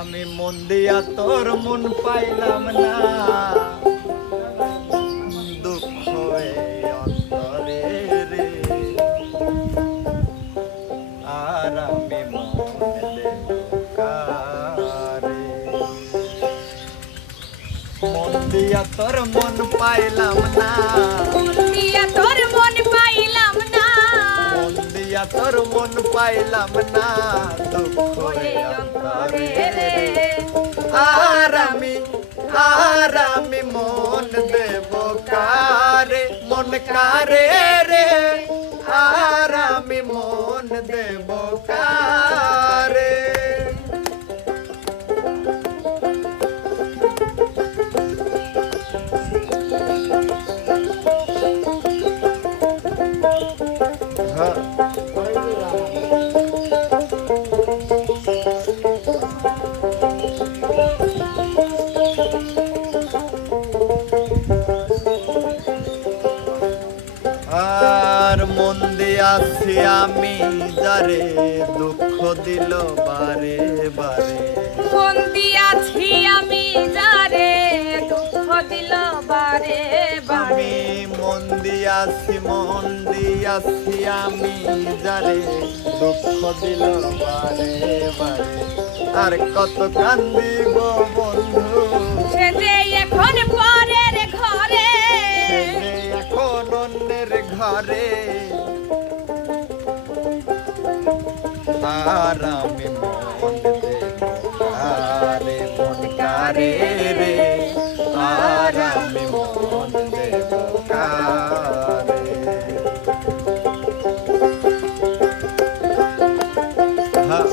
আমি মন দিয়া তোর মন পাইলাম না, দুঃখ অন্তরে রে। আর আমি মন দেব কারে? মন দিয়া তোর মন পাইলাম না, মন দিয়া তোর মন পাইলাম না, মন দিয়া তোর মন পাইলাম না, দুঃখ অন্তরে রে। আর আমি মন দেব কারে, মন কারে রে। আর আমি মন দেব কারে? আর মন দিয়াছি আমি যারে, দুঃখ দিল বারে বারে। মন দিয়াছি আমি যারে, দুঃখ দিল বারে বারে। আমি মন দিয়াছি আমি যারে, দুঃখ দিল বারে বারে। আর কত কান্দিব বন্ধু, সে যে এখন পরের ঘরে, সে যে এখন অন্যের ঘরে। আর আমি মন দেব কারে, মন কারে রে। আর আমি মন দেব কারে? হ্যাঁ।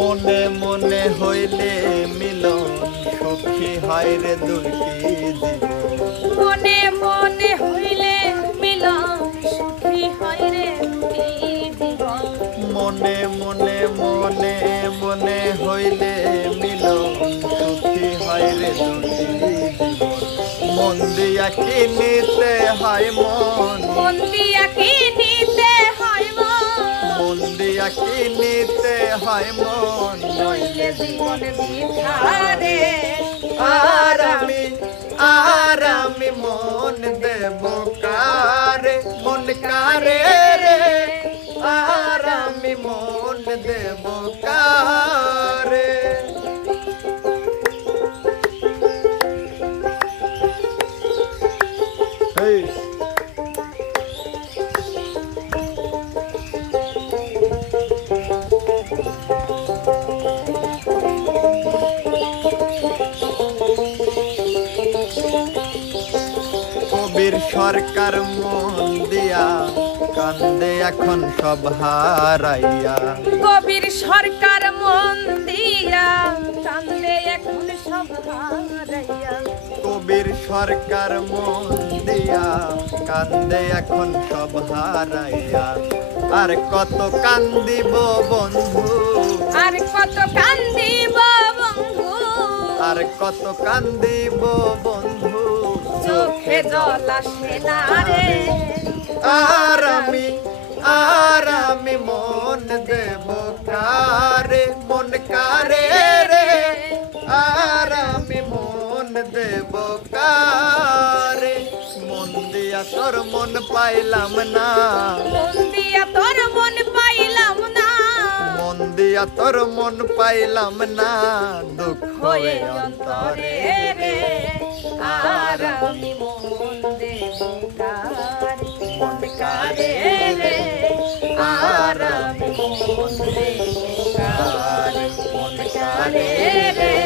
মনে মনে হইলে মিলন, সুখী হয় রে দুইটি জীবন। মনে মনে হইলে মিলন, সুখী হয় রে দুটি জীবন। মনে মনে মনে মনে হইলে মিলন, সুখী হয় রে দুটি জীবন। মন দিয়া কি নিতে হয় মন, মন দিয়া কি নিতে হয় মন, মন দিয়া কি নিতে হয় মন, নইলে জীবন বৃথা রে। আর আমি মন দেব কারে, মন কারে রে। আর আমি মন দেব কারে? এই কবির সরকার মন দিয়া কান্দে এখন সব হারাইয়া। কবির সরকার মন দিয়া কান্দে এখন সব হারাইয়া। কবির সরকার মন দিয়া কান্দে এখন সব হারাইয়া। আর কত কান্দিব বন্ধু, আর কত কান্দিব বন্ধু, আর কত কান্দিব বন্ধু, চোখে জল আসে না রে। আর আমি মন দেব কারে, মন কারে রে। আর আমি মন দেব কারে? মন দিয়া তোর মন পাইলাম না, মন দিয়া তোর মন পাইলাম না, মন দিয়া তোর মন পাইলাম না, দুঃখ হয়ে অন্তরে অন্তরে রে। রে। আর আমি মন দেব কারে, মন কারে রে। আর আমি মন দেব কারে, মন কারে রে।